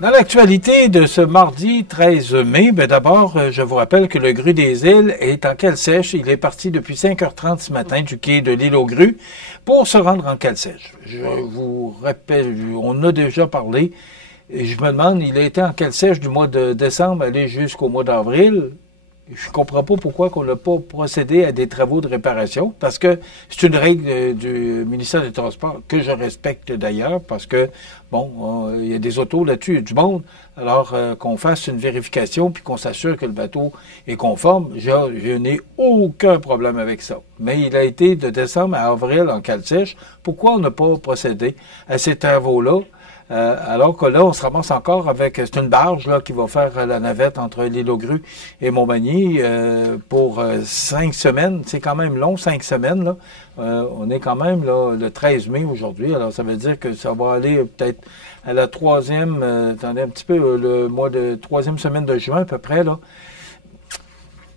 Dans l'actualité de ce mardi 13 mai, d'abord, je vous rappelle que le Grue des Îles est en cale sèche. Il est parti depuis 5h30 ce matin du quai de l'île aux Grues pour se rendre en cale sèche. Je vous rappelle, on a déjà parlé, et je me demande, il a été en cale sèche du mois de décembre, aller jusqu'au mois d'avril. Je comprends pas pourquoi qu'on n'a pas procédé à des travaux de réparation, parce que c'est une règle du ministère des Transports que je respecte d'ailleurs, parce que, bon, il y a des autos là-dessus, il y a du monde, alors qu'on fasse une vérification puis qu'on s'assure que le bateau est conforme, je n'ai aucun problème avec ça. Mais il a été de décembre à avril en cale sèche. Pourquoi on n'a pas procédé à ces travaux-là? Alors que là, on se ramasse encore avec... C'est une barge là qui va faire la navette entre l'île aux Grues et Montmagny pour 5 semaines. C'est quand même long, 5 semaines. Là. On est quand même là, le 13 mai aujourd'hui. Alors, ça veut dire que ça va aller peut-être à la troisième... attendez un petit peu, le mois de... troisième semaine de juin à peu près. Là.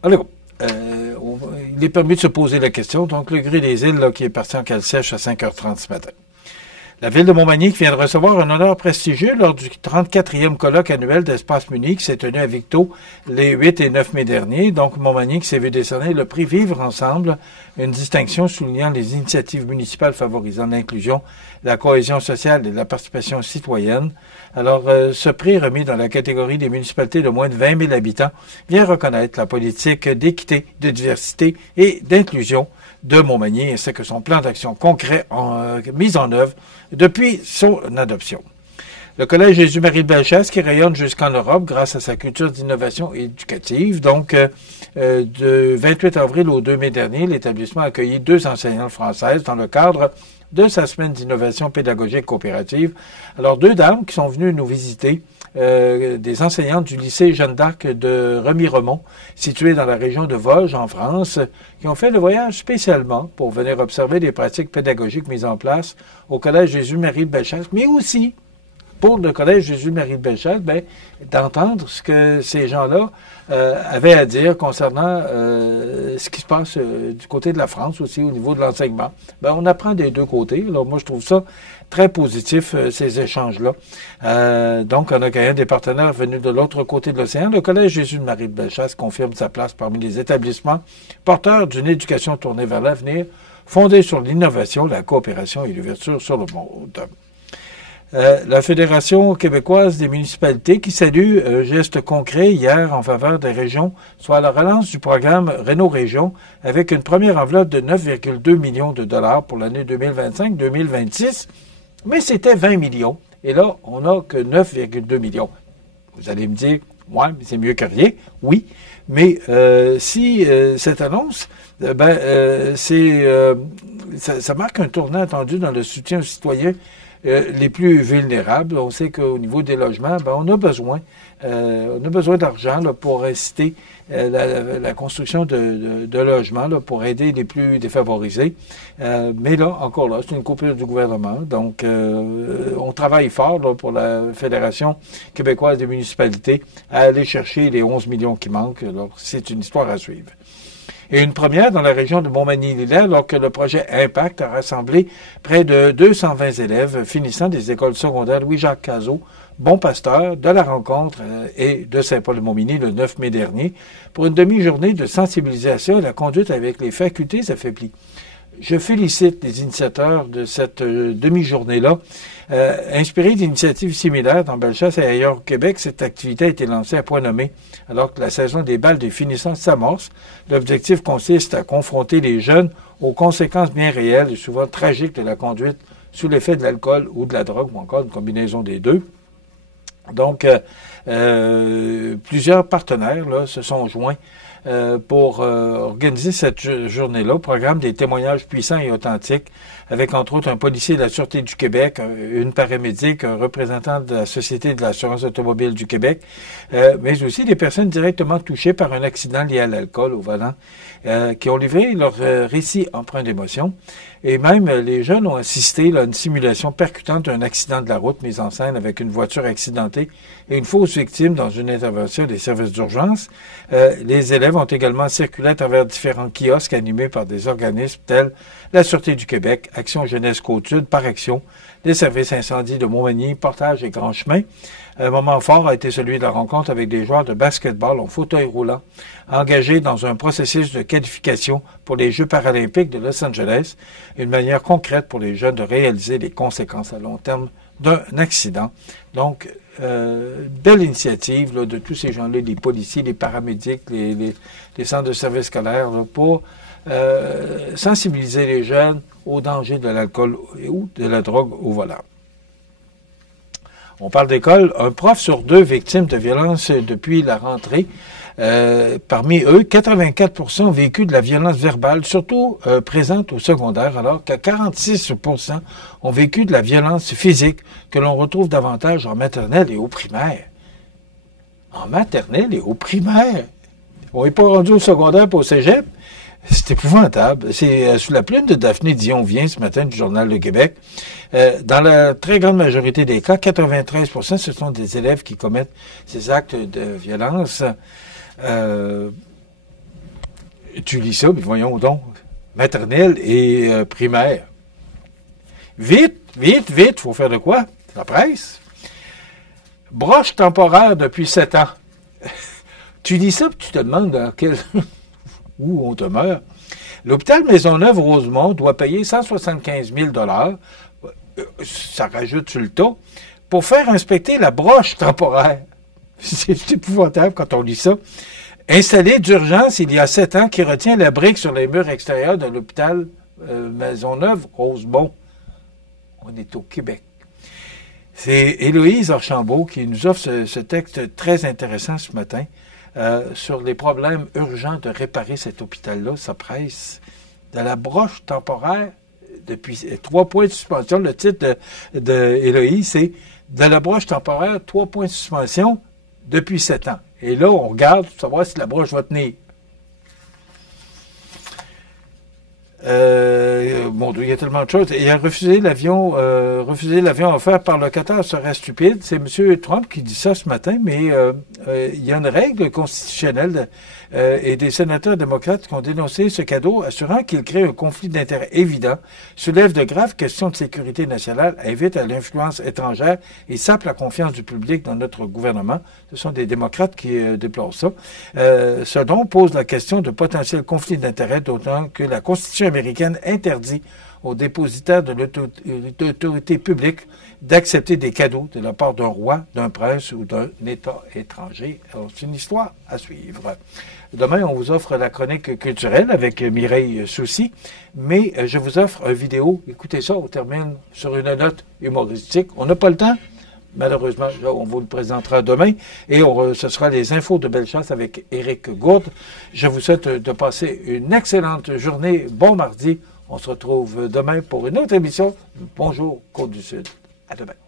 Alors, il est permis de se poser la question. Donc, le Grue des Îles là, qui est parti en cale sèche à 5h30 ce matin. La ville de Montmagny qui vient de recevoir un honneur prestigieux lors du 34e colloque annuel d'Espace Muni qui s'est tenu à Victo les 8 et 9 mai derniers. Donc, Montmagny qui s'est vu décerner le prix Vivre Ensemble, une distinction soulignant les initiatives municipales favorisant l'inclusion, la cohésion sociale et la participation citoyenne. Alors, ce prix remis dans la catégorie des municipalités de moins de 20 000 habitants vient reconnaître la politique d'équité, de diversité et d'inclusion de Montmagny, ainsi que son plan d'action concret mis en œuvre depuis son adoption. Le Collège Jésus-Marie de Bellechasse qui rayonne jusqu'en Europe grâce à sa culture d'innovation éducative. Donc, de 28 avril au 2 mai dernier, l'établissement a accueilli 2 enseignantes françaises dans le cadre de sa semaine d'innovation pédagogique coopérative. Alors, 2 dames qui sont venues nous visiter, des enseignantes du lycée Jeanne d'Arc de Remiremont, situé dans la région de Vosges, en France, qui ont fait le voyage spécialement pour venir observer les pratiques pédagogiques mises en place au Collège Jésus-Marie de Bellechasse, mais aussi pour le Collège Jésus-Marie de Bellechasse, d'entendre ce que ces gens-là avaient à dire concernant ce qui se passe du côté de la France aussi au niveau de l'enseignement. On apprend des deux côtés. Alors moi, je trouve ça très positif, ces échanges-là. Donc, en accueillant des partenaires venus de l'autre côté de l'océan, le Collège Jésus-Marie de Bellechasse confirme sa place parmi les établissements porteurs d'une éducation tournée vers l'avenir, fondée sur l'innovation, la coopération et l'ouverture sur le monde. La Fédération québécoise des municipalités qui salue un geste concret hier en faveur des régions, soit la relance du programme Réno Région avec une première enveloppe de 9,2 millions de dollars pour l'année 2025-2026, mais c'était 20 millions. Et là, on n'a que 9,2 millions. Vous allez me dire, ouais, mais c'est mieux que rien. Oui, mais si cette annonce, ça marque un tournant attendu dans le soutien aux citoyens les plus vulnérables. On sait qu'au niveau des logements, on a besoin d'argent là, pour inciter la construction de logements là, pour aider les plus défavorisés. Mais là, encore là, c'est une coupure du gouvernement. Donc, on travaille fort là, pour la Fédération québécoise des municipalités à aller chercher les 11 millions qui manquent. Alors, c'est une histoire à suivre. Et une première dans la région de Montmagny-Lillet, alors que le projet Impact a rassemblé près de 220 élèves finissant des écoles secondaires Louis-Jacques Cazot, Bon Pasteur, de la Rencontre et de Saint-Paul-de-Montmagny le 9 mai dernier, pour une demi-journée de sensibilisation à la conduite avec les facultés affaiblies. Je félicite les initiateurs de cette demi-journée-là. Inspirée d'initiatives similaires dans Bellechasse et ailleurs au Québec, cette activité a été lancée à point nommé alors que la saison des bals des finissants s'amorce. L'objectif consiste à confronter les jeunes aux conséquences bien réelles et souvent tragiques de la conduite sous l'effet de l'alcool ou de la drogue ou encore une combinaison des deux. Donc, plusieurs partenaires là, se sont joints pour organiser cette journée-là, programme des témoignages puissants et authentiques, avec entre autres un policier de la Sûreté du Québec, une paramédic, un représentant de la Société de l'assurance automobile du Québec, mais aussi des personnes directement touchées par un accident lié à l'alcool au volant, qui ont livré leur récit empreint d'émotion. Et même, les jeunes ont assisté à une simulation percutante d'un accident de la route mise en scène avec une voiture accidentée et une fausse victime dans une intervention des services d'urgence. Les élèves ont également circulé à travers différents kiosques animés par des organismes tels la Sûreté du Québec, Action Jeunesse Côte-Sud, Par Action, les services incendies de Montmagny, Portage et Grand Chemin. Un moment fort a été celui de la rencontre avec des joueurs de basketball en fauteuil roulant, engagés dans un processus de qualification pour les Jeux paralympiques de Los Angeles, une manière concrète pour les jeunes de réaliser les conséquences à long terme d'un accident. Donc, belle initiative là, de tous ces gens-là, les policiers, les paramédics, les centres de services scolaires, là, pour sensibiliser les jeunes au danger de l'alcool ou de la drogue au volant. On parle d'école. Un prof sur 2 victimes de violences depuis la rentrée. Parmi eux, 84% ont vécu de la violence verbale, surtout présente au secondaire, alors que 46% ont vécu de la violence physique que l'on retrouve davantage en maternelle et au primaire. En maternelle et au primaire. On n'est pas rendu au secondaire pour au cégep. C'est épouvantable. C'est sous la plume de Daphné Dion-Vient ce matin du Journal de Québec. Dans la très grande majorité des cas, 93%, ce sont des élèves qui commettent ces actes de violence. Tu lis ça, mais voyons donc. Maternelle et primaire. Vite, vite, vite, faut faire de quoi? La presse. Broche temporaire depuis 7 ans. Tu lis ça, puis tu te demandes dans quel... où on demeure. L'hôpital Maisonneuve-Rosemont doit payer 175 000 $, ça rajoute sur le taux, pour faire inspecter la broche temporaire. C'est épouvantable quand on lit ça. Installé d'urgence il y a 7 ans, qui retient la brique sur les murs extérieurs de l'hôpital Maisonneuve-Rosemont. On est au Québec. C'est Héloïse Archambault qui nous offre ce texte très intéressant ce matin. Sur les problèmes urgents de réparer cet hôpital-là, ça presse. De la broche temporaire, depuis 3 points de suspension, le titre de Héloïse, c'est de la broche temporaire, 3 points de suspension depuis 7 ans. Et là, on regarde pour savoir si la broche va tenir. Bon, il y a tellement de choses. Et refuser l'avion offert par le Qatar serait stupide. C'est M. Trump qui dit ça ce matin, mais il y a une règle constitutionnelle et des sénateurs démocrates qui ont dénoncé ce cadeau, assurant qu'il crée un conflit d'intérêts évident, soulève de graves questions de sécurité nationale, invite à l'influence étrangère et sape la confiance du public dans notre gouvernement. Ce sont des démocrates qui déplorent ça. Ce don pose la question de potentiel conflit d'intérêts, d'autant que la Constitution américaine interdit aux dépositaires de l'autorité publique d'accepter des cadeaux de la part d'un roi, d'un prince ou d'un État étranger. Alors, c'est une histoire à suivre. Demain, on vous offre la chronique culturelle avec Mireille Soucy, mais je vous offre une vidéo. Écoutez ça, on termine sur une note humoristique. On n'a pas le temps. Malheureusement, là, on vous le présentera demain. Et ce sera les infos de Bellechasse avec Éric Gourde. Je vous souhaite de passer une excellente journée. Bon mardi. On se retrouve demain pour une autre émission. Bonjour, Côte-du-Sud. À demain.